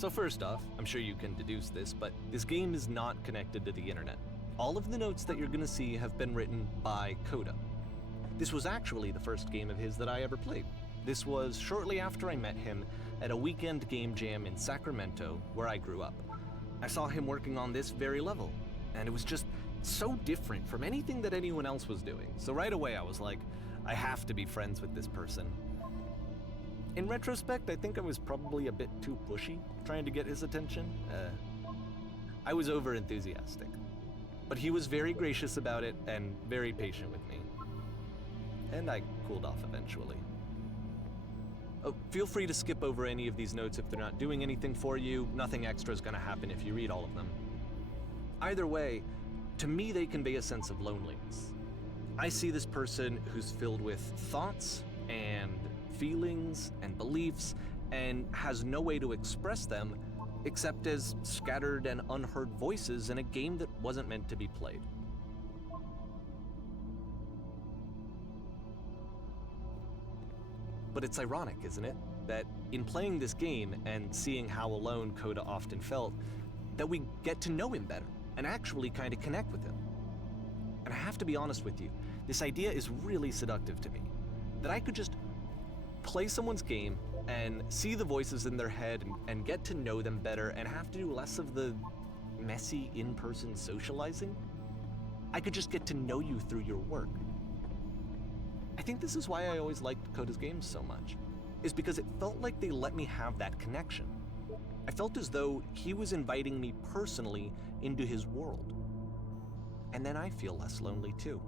So first off, I'm sure you can deduce this, but this game is not connected to the internet. All of the notes that you're gonna see have been written by Coda. This was actually the first game of his that I ever played. This was shortly after I met him at a weekend game jam in Sacramento, where I grew up. I saw him working on this very level, and it was just so different from anything that anyone else was doing. So right away I was like, I have to be friends with this person. In retrospect, I think I was probably a bit too pushy, trying to get his attention. I was over-enthusiastic. But he was very gracious about it and very patient with me. And I cooled off eventually. Oh, feel free to skip over any of these notes if they're not doing anything for you. Nothing extra is going to happen if you read all of them. Either way, to me they convey a sense of loneliness. I see this person who's filled with thoughts and feelings and beliefs and has no way to express them except as scattered and unheard voices in a game that wasn't meant to be played. But it's ironic, isn't it, that in playing this game and seeing how alone Coda often felt, that we get to know him better and actually kind of connect with him. And I have to be honest with you, this idea is really seductive to me, that I could just play someone's game and see the voices in their head and get to know them better and have to do less of the messy in-person socializing. I could just get to know you through your work. I think this is why I always liked Coda's games so much, is because it felt like they let me have that connection. I felt as though he was inviting me personally into his world. And then I feel less lonely too.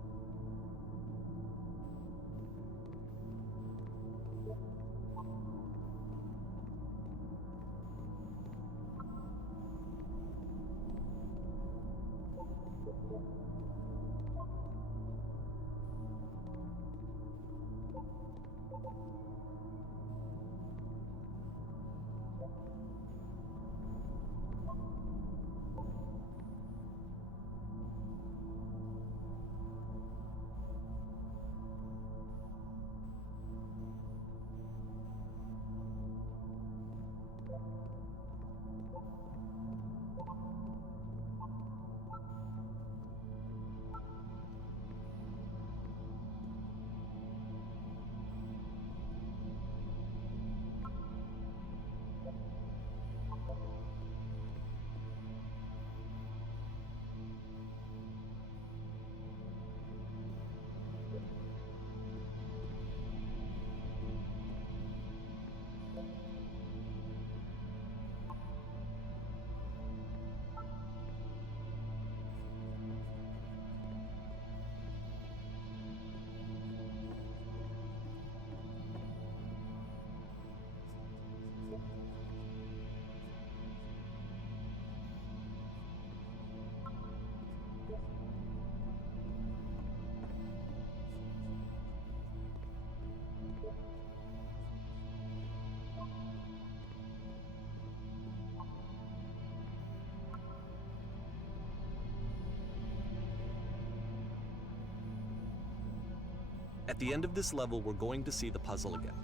At the end of this level, we're going to see the puzzle again.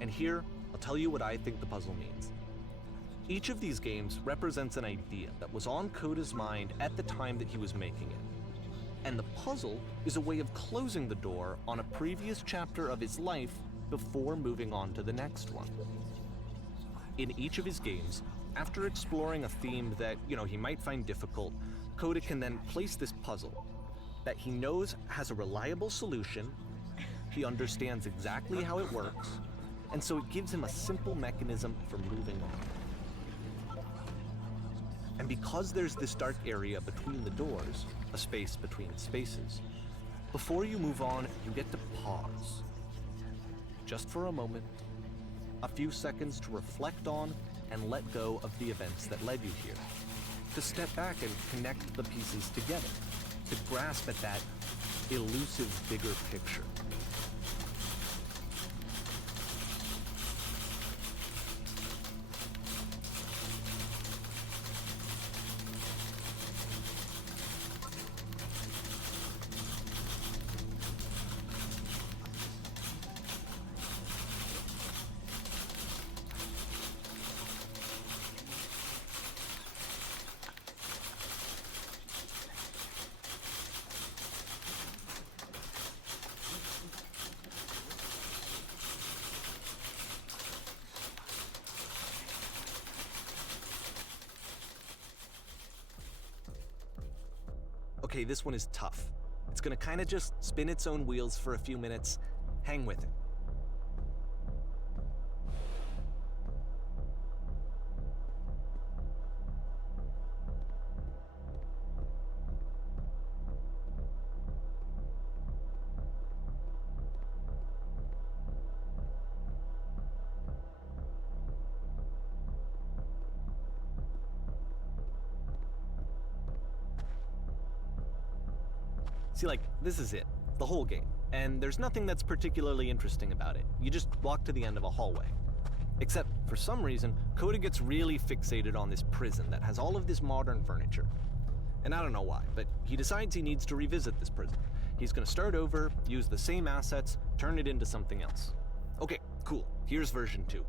And here, I'll tell you what I think the puzzle means. Each of these games represents an idea that was on Coda's mind at the time that he was making it. And the puzzle is a way of closing the door on a previous chapter of his life before moving on to the next one. In each of his games, after exploring a theme that, he might find difficult, Coda can then place this puzzle that he knows has a reliable solution, he understands exactly how it works, and so it gives him a simple mechanism for moving on. And because there's this dark area between the doors, a space between spaces, before you move on, you get to pause. Just for a moment, a few seconds to reflect on and let go of the events that led you here. To step back and connect the pieces together, to grasp at that elusive bigger picture. Okay, this one is tough. It's gonna kind of just spin its own wheels for a few minutes. Hang with it. See, like, this is it, the whole game. And there's nothing that's particularly interesting about it. You just walk to the end of a hallway. Except, for some reason, Coda gets really fixated on this prison that has all of this modern furniture. And I don't know why, but he decides he needs to revisit this prison. He's gonna start over, use the same assets, turn it into something else. Okay, cool. Here's version 2.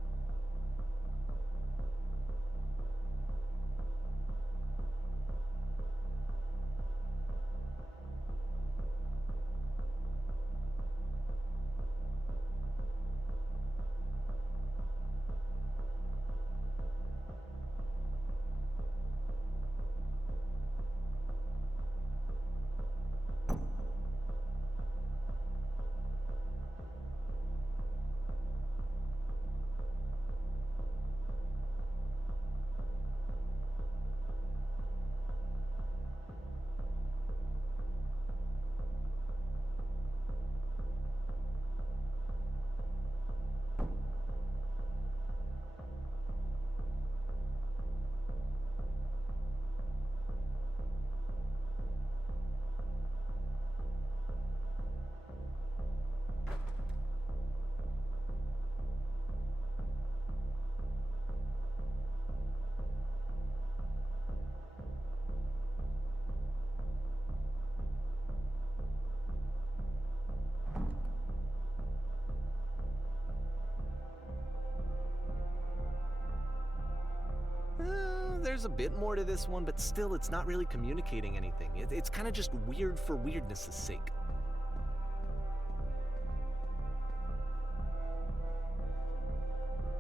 There's a bit more to this one, but still it's not really communicating anything. It's kind of just weird for weirdness' sake.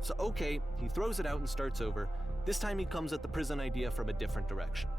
So okay, he throws it out and starts over. This time he comes at the prison idea from a different direction.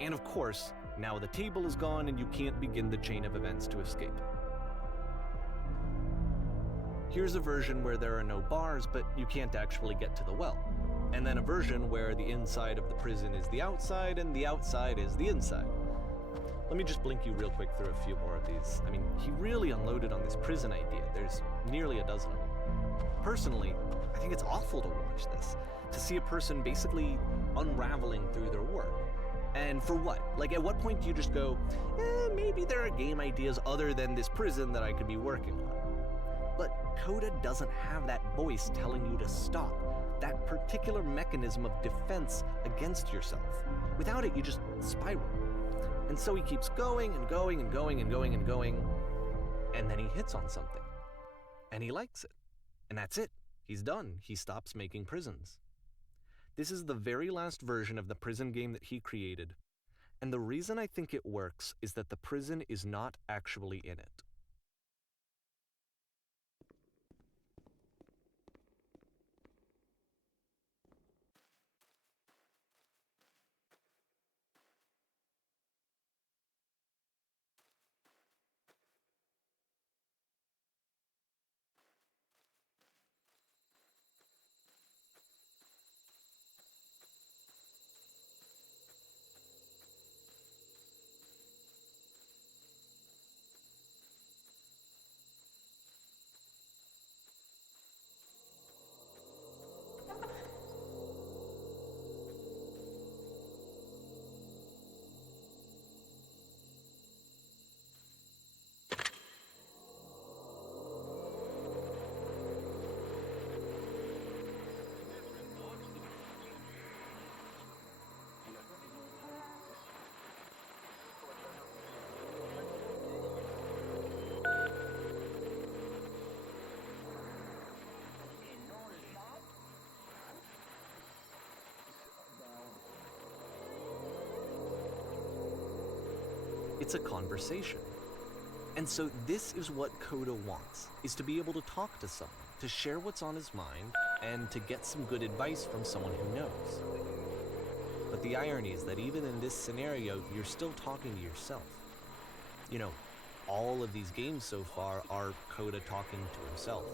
And of course, now the table is gone and you can't begin the chain of events to escape. Here's a version where there are no bars, but you can't actually get to the well. And then a version where the inside of the prison is the outside and the outside is the inside. Let me just blink you real quick through a few more of these. I mean, he really unloaded on this prison idea. There's nearly a dozen of them. Personally, I think it's awful to watch this, to see a person basically unraveling through their work. And for what? Like, at what point do you just go, maybe there are game ideas other than this prison that I could be working on? But Coda doesn't have that voice telling you to stop, that particular mechanism of defense against yourself. Without it, you just spiral. And so he keeps going and going and going and going and going, and then he hits on something. And he likes it. And that's it. He's done. He stops making prisons. This is the very last version of the prison game that he created. And the reason I think it works is that the prison is not actually in it. It's a conversation. And so this is what Coda wants, is to be able to talk to someone, to share what's on his mind, and to get some good advice from someone who knows. But the irony is that even in this scenario, you're still talking to yourself. You know, all of these games so far are Coda talking to himself.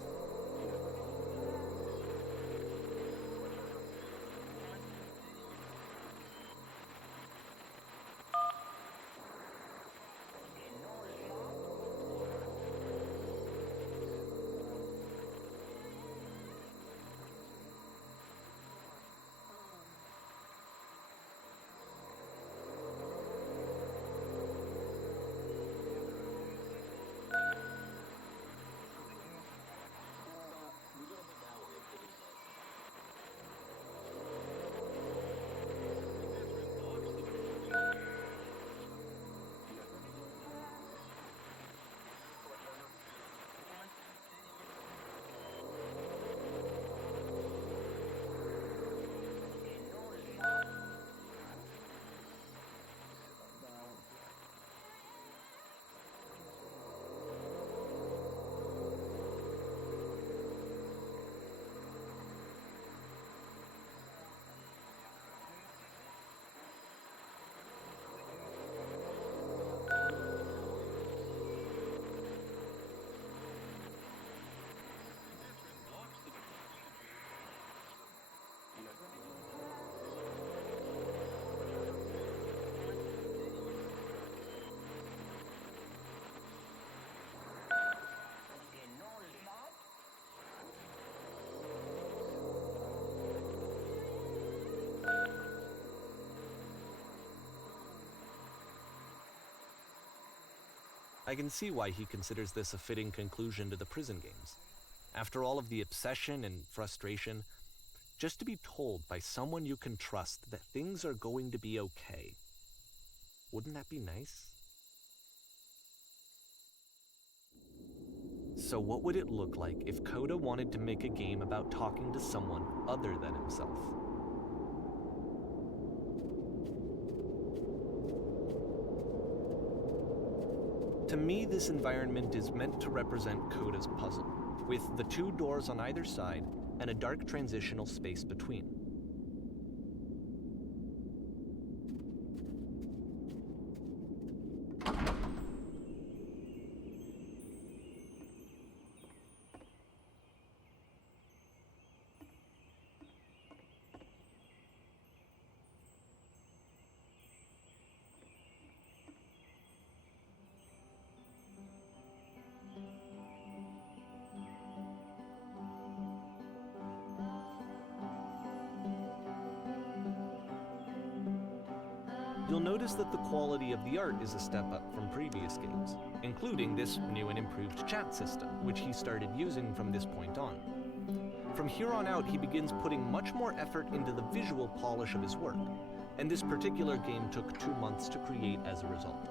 I can see why he considers this a fitting conclusion to the prison games. After all of the obsession and frustration, just to be told by someone you can trust that things are going to be okay. Wouldn't that be nice? So what would it look like if Coda wanted to make a game about talking to someone other than himself? To me, this environment is meant to represent Coda's puzzle, with the two doors on either side and a dark transitional space between. You'll notice that the quality of the art is a step up from previous games, including this new and improved chat system, which he started using from this point on. From here on out, he begins putting much more effort into the visual polish of his work, and this particular game took 2 months to create as a result.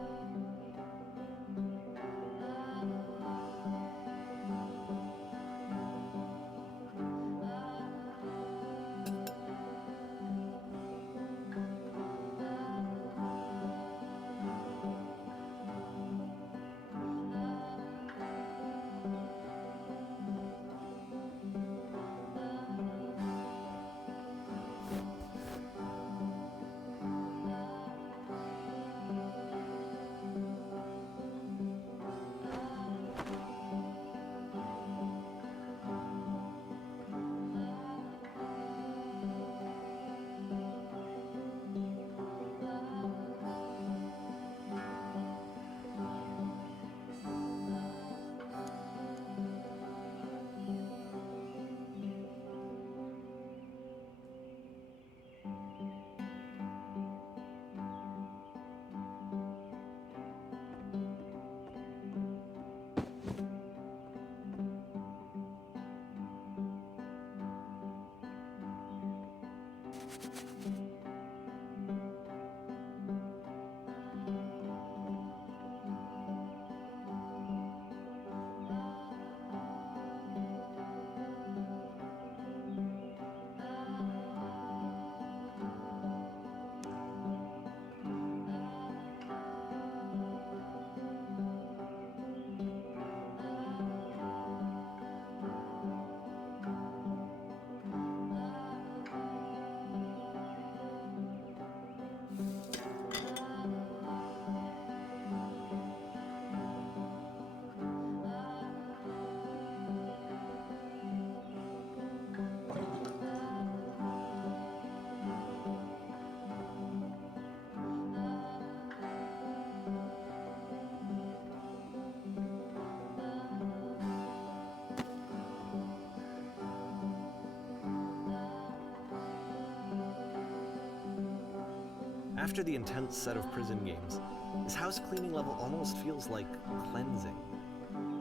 After the intense set of prison games, this house cleaning level almost feels like cleansing.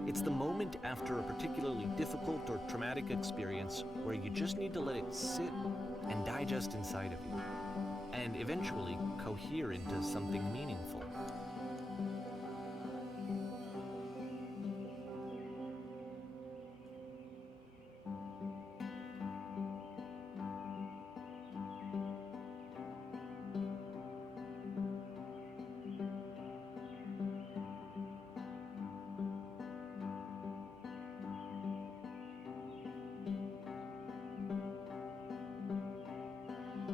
It's the moment after a particularly difficult or traumatic experience where you just need to let it sit and digest inside of you, and eventually cohere into something meaningful.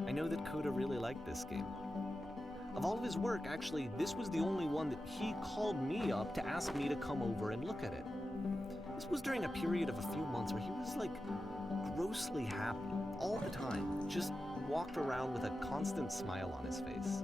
I know that Coda really liked this game. Of all of his work, actually, this was the only one that he called me up to ask me to come over and look at it. This was during a period of a few months where he was like grossly happy all the time, just walked around with a constant smile on his face.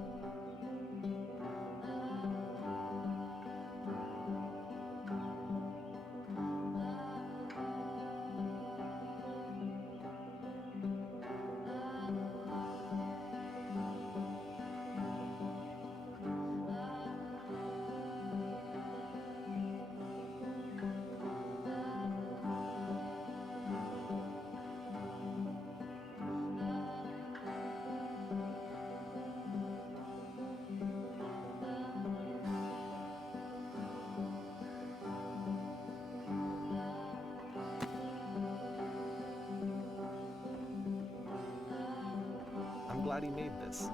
I'm glad he made this.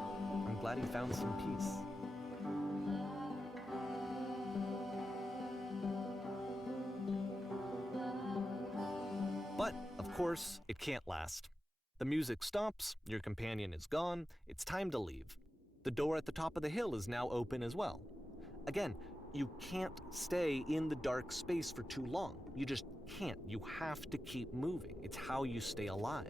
I'm glad he found some peace. But, of course, it can't last. The music stops, your companion is gone, it's time to leave. The door at the top of the hill is now open as well. Again, you can't stay in the dark space for too long. You just can't. You have to keep moving. It's how you stay alive.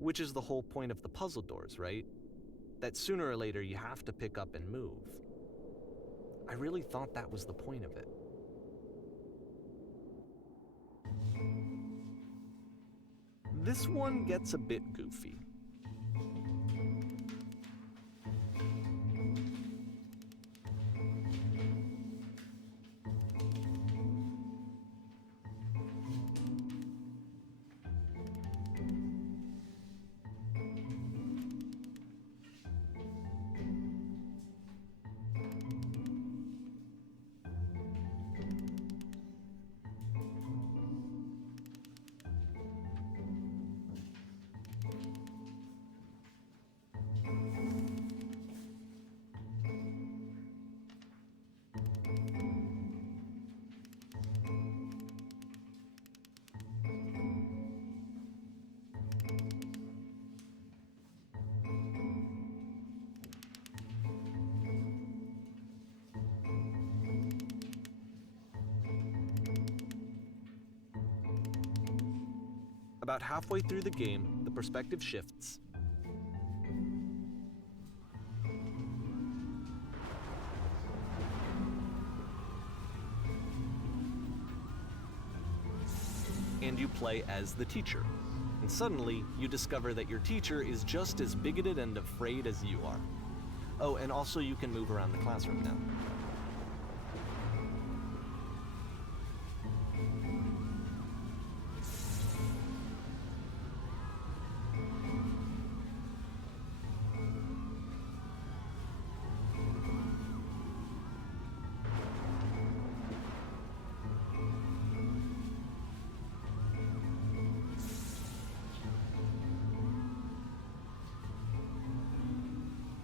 Which is the whole point of the puzzle doors, right? That sooner or later you have to pick up and move. I really thought that was the point of it. This one gets a bit goofy. About halfway through the game, the perspective shifts. And you play as the teacher. And suddenly, you discover that your teacher is just as bigoted and afraid as you are. Oh, and also you can move around the classroom now.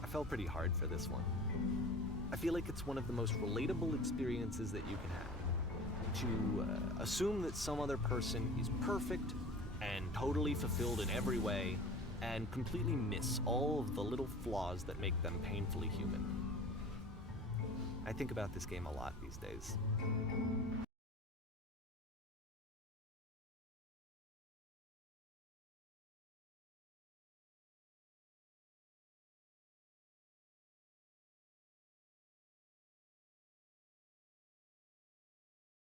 I fell pretty hard for this one. I feel like it's one of the most relatable experiences that you can have. To assume that some other person is perfect and totally fulfilled in every way, and completely miss all of the little flaws that make them painfully human. I think about this game a lot these days.